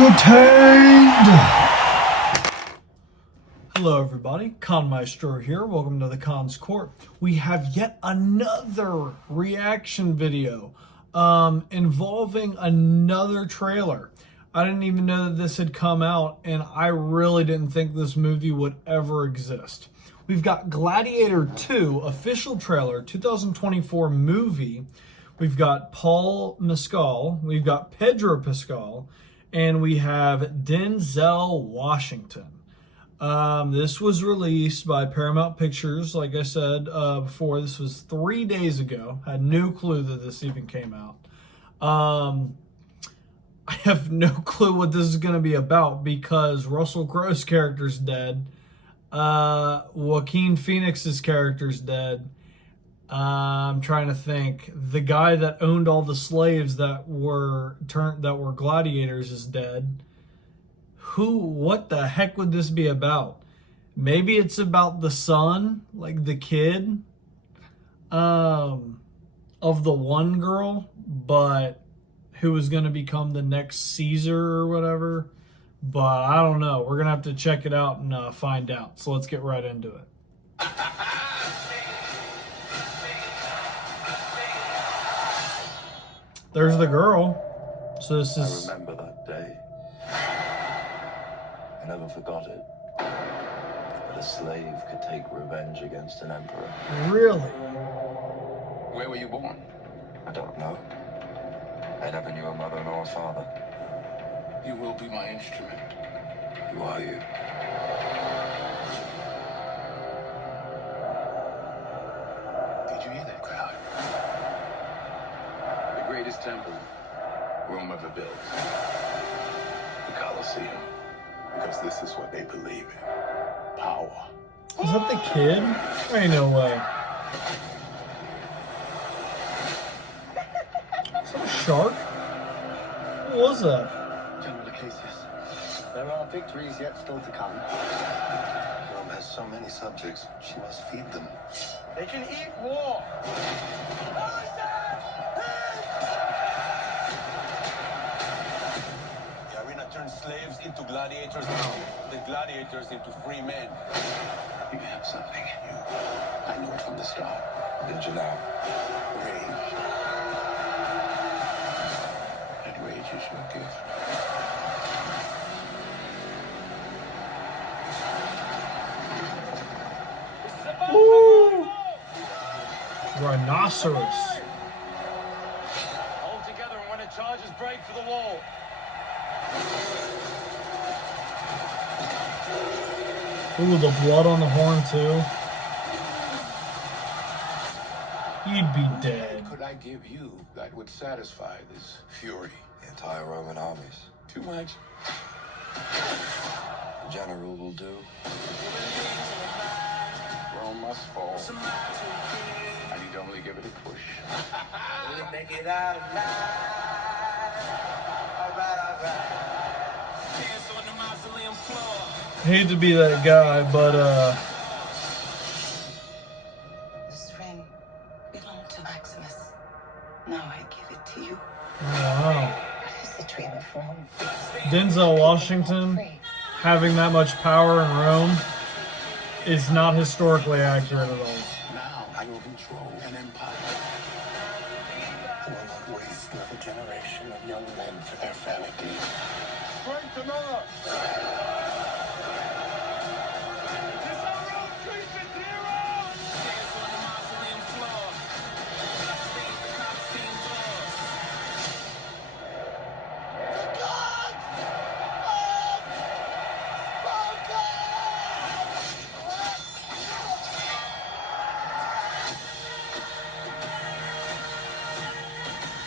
entertained. Hello everybody, Maestro here. Welcome to the Khan's Court. We have yet another reaction video involving another trailer. I didn't even know that this had come out, and I really didn't think this movie would ever exist. We've got Gladiator 2 official trailer, 2024 movie. We've got Paul Mescal, we've got Pedro Pascal, and we have Denzel Washington. This was released by Paramount Pictures, like I said before. This was 3 days ago. I had no clue that this even came out. I have no clue what this is going to be about because Russell Crowe's character's dead. Joaquin Phoenix's character's dead. I'm trying to think. The guy that owned all the slaves that were gladiators is dead. What the heck would this be about? Maybe it's about the son, like the kid, of the one girl, but who was going to become the next Caesar or whatever. But I don't know. We're going to have to check it out and find out. So let's get right into it. There's the girl. So this is... I remember that day. I never forgot it. That a slave could take revenge against an emperor. Really? Where were you born? I don't know. I never knew a mother nor a father. You will be my instrument. Who are you? Did you hear that crowd? The greatest temple Rome ever built. The Colosseum. Because this is what they believe in. Power. Is that the kid? Ain't no way. Is that a shark? What was that? General Acacius. There are victories yet still to come. Rome has so many subjects. She must feed them. They can eat war. The arena turns slaves into gladiators now. The gladiators into free men. You have something in you. I know it from the start. Did you now? Rage. That rage is your gift. Woo! Rhinoceros. Hold together and when the charges break for the wall. Ooh, the blood on the horn too. He'd be dead. What could I give you that would satisfy this fury? The entire Roman armies. Too much. The general will do. Rome must fall. I need only give it a push. Make it out alive. All right. Dance on the mausoleum floor. I hate to be that guy, but This ring belonged to Maximus. Now I give it to you. wow. What is the dream of Rome? Denzel Washington having that much power in Rome is not historically accurate at all. Now I will control an empire. I will not waste another generation of young men for their vanity. Strength and honor.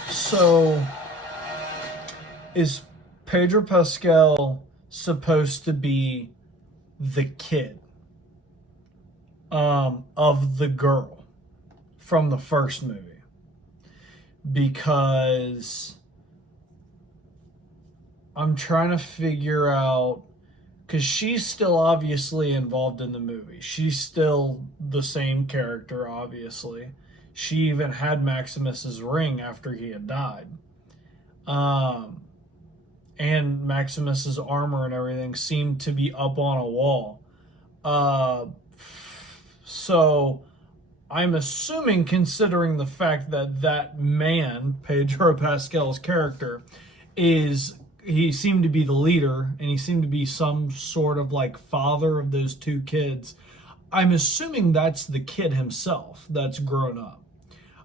So, is Pedro Pascal supposed to be the kid of the girl from the first movie? Because I'm trying to figure out, because she's still obviously involved in the movie. She's still the same character, obviously. She even had Maximus's ring after he had died. and Maximus's armor and everything seemed to be up on a wall. So I'm assuming, considering the fact that that man, Pedro Pascal's character, he seemed to be the leader, and he seemed to be some sort of like father of those two kids. I'm assuming that's the kid himself that's grown up.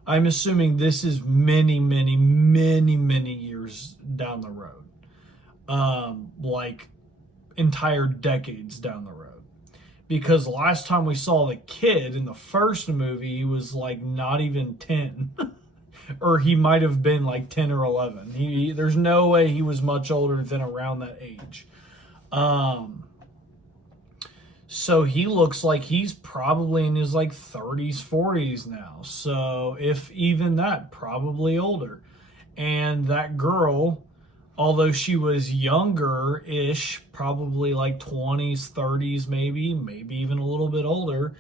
I'm assuming this is many, many, many, many years down the road. Like entire decades down the road. Because last time we saw the kid in the first movie, he was like not even 10. Or he might have been like 10 or 11. There's no way he was much older than around that age. So he looks like he's probably in his like 30s, 40s now. So if even that, probably older. And that girl, although she was younger-ish, probably like 20s, 30s maybe even a little bit older,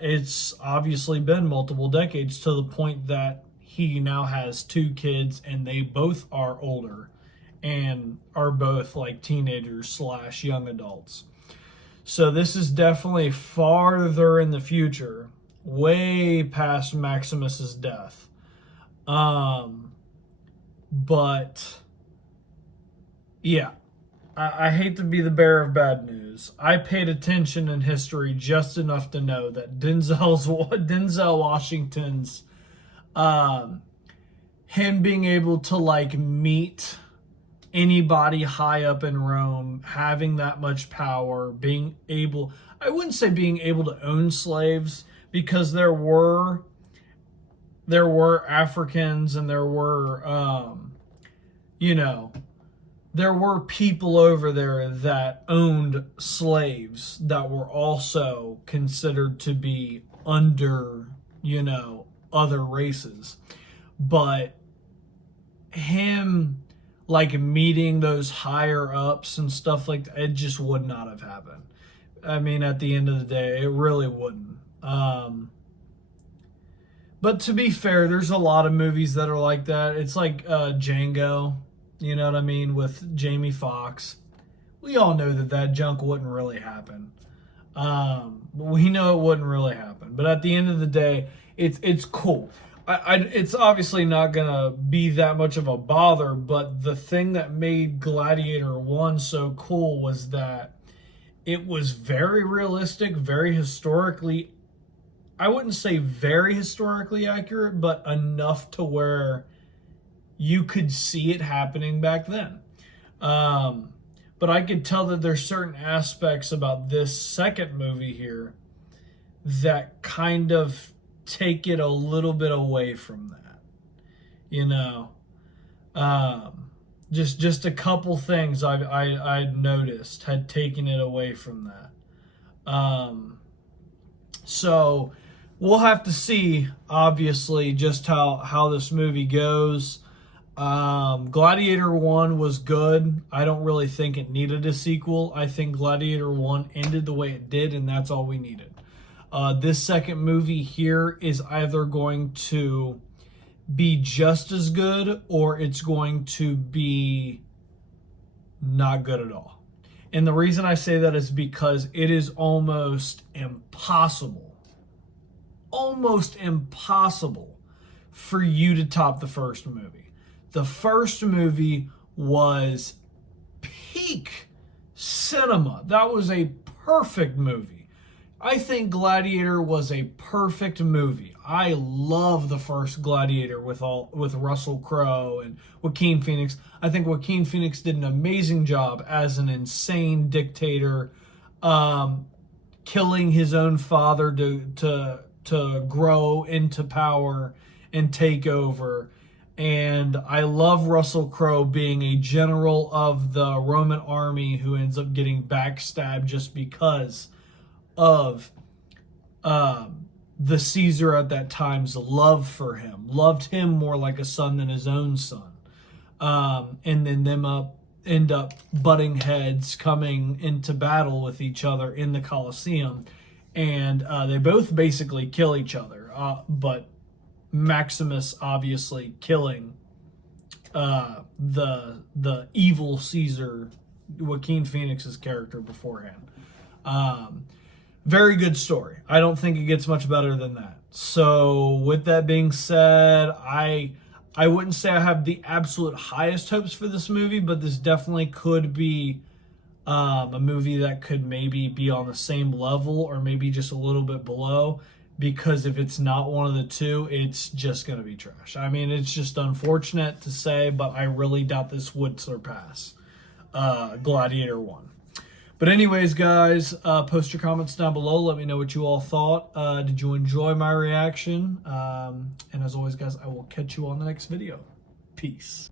it's obviously been multiple decades to the point that he now has two kids and they both are older and are both like teenagers / young adults. So this is definitely farther in the future, way past Maximus's death. But yeah, I hate to be the bearer of bad news. I paid attention in history just enough to know that Denzel Washington's, him being able to like meet anybody high up in Rome, having that much power, I wouldn't say being able to own slaves, because there were Africans and there were, there were people over there that owned slaves that were also considered to be under, other races. But him like meeting those higher ups and stuff like that, it just would not have happened. I mean, at the end of the day, it really wouldn't. But to be fair, there's a lot of movies that are like that. It's like Django, you know what I mean, with Jamie Foxx. We all know that junk wouldn't really happen. We know it wouldn't really happen. But at the end of the day, it's cool. It's obviously not going to be that much of a bother, but the thing that made Gladiator 1 so cool was that it was very realistic, very historically, I wouldn't say very historically accurate, but enough to where you could see it happening back then. But I could tell that there's certain aspects about this second movie here that kind of take it a little bit away from that. Just a couple things I'd noticed had taken it away from that. So we'll have to see, obviously, just how this movie goes. Gladiator 1 was good. I don't really think it needed a sequel. I think Gladiator 1 ended the way it did, and that's all we needed. This second movie here is either going to be just as good or it's going to be not good at all. And the reason I say that is because it is almost impossible for you to top the first movie. The first movie was peak cinema. That was a perfect movie. I think Gladiator was a perfect movie. I love the first Gladiator with Russell Crowe and Joaquin Phoenix. I think Joaquin Phoenix did an amazing job as an insane dictator, killing his own father to grow into power and take over. And I love Russell Crowe being a general of the Roman army who ends up getting backstabbed just because of the Caesar at that time's love for him. Loved him more like a son than his own son. And then them end up butting heads, coming into battle with each other in the Colosseum. And they both basically kill each other. But Maximus obviously killing the evil Caesar, Joaquin Phoenix's character beforehand. Very good story. I don't think it gets much better than that. So with that being said, I wouldn't say I have the absolute highest hopes for this movie, but this definitely could be a movie that could maybe be on the same level or maybe just a little bit below, because if it's not one of the two, it's just going to be trash. I mean, it's just unfortunate to say, but I really doubt this would surpass Gladiator 1. But anyways, guys, post your comments down below. Let me know what you all thought. Did you enjoy my reaction? And as always, guys, I will catch you on the next video. Peace.